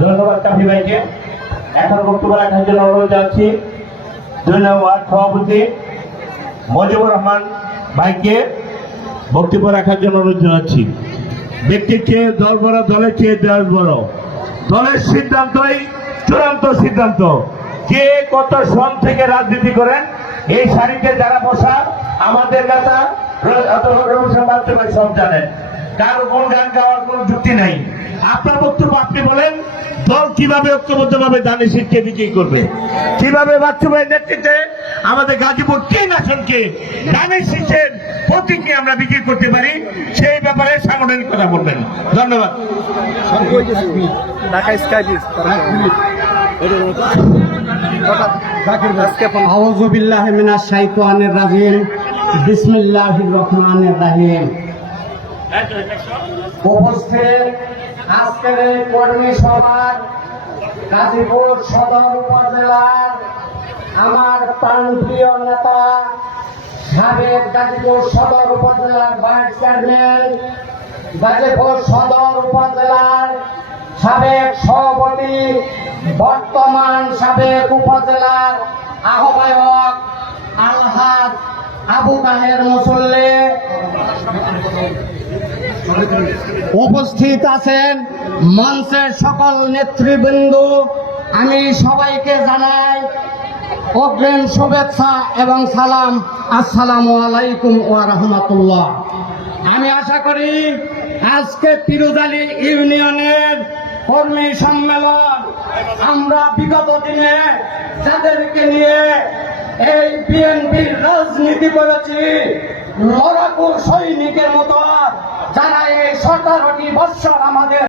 ধন্যবাদ কাফি ভাইকে। এখন বক্তব্য রাখার জন্য অনুরোধ জানাচ্ছি 2 নং ওয়ার্ড সভাপতি মজিবুর রহমান ভাইকে বক্তব্য রাখার জন্য অনুরোধ জানাচ্ছি। ব্যক্তির চেয়ে দল বড়, দলের চেয়ে দেশ বড়। দলের সিদ্ধান্তই চূড়ান্ত সিদ্ধান্ত। কে কত সন থেকে রাজনীতি করেন এই সারিতে যারা বসা আমাদের কথা সব জানেন। কারো কোন গান গাওয়ার কোন যুক্তি নাই। আপনার বক্তব্য আপনি বলেন, দল কিভাবে ঐক্যবদ্ধভাবে দানি সিটকে বিজয়ী করবে, কিভাবে বাচ্চুভাইয়ের নেতৃত্বে আমাদের গাজীপুর 3 আসনকে দানি সিটের প্রতীকে আমরা বিজয়ী করতে পারি, সেই ব্যাপারে সাংগঠনিক কথা বলবেন। ধন্যবাদ। আউযু বিল্লাহি মিনাশ শাইতানির রাজিম। বিসমিল্লাহির রহমানির রহিম। উপস্থিত আজকের এই কর্মী সভার গাজীপুর সদর উপজেলার আমার প্রাণপ্রিয় নেতা, সাবেক গাজীপুর সদর উপজেলার ভাইস চেয়ারম্যান, গাজীপুর সদর উপজেলার সাবেক সভাপতি, বর্তমান সাবেক উপজেলার আহ্বায়ক আলহাজ আবু তাহের মুসল্লি, উপস্থিত আছেন মঞ্চের সকল নেতৃবৃন্দ, আমি সবাইকে জানাই অগ্রিম শুভেচ্ছা এবং সালাম। আসসালামু আলাইকুম ওয়া রাহমাতুল্লাহ। আমি আশা করি আজকে পিরোজালি ইউনিয়নের কর্মী সম্মেলন আমরা বিগত দিনে যাদেরকে নিয়ে এই বিএনপির রাজনীতি করেছি, লড়াকু সৈনিকের মতো যারা এই 17টি বৎসর আমাদের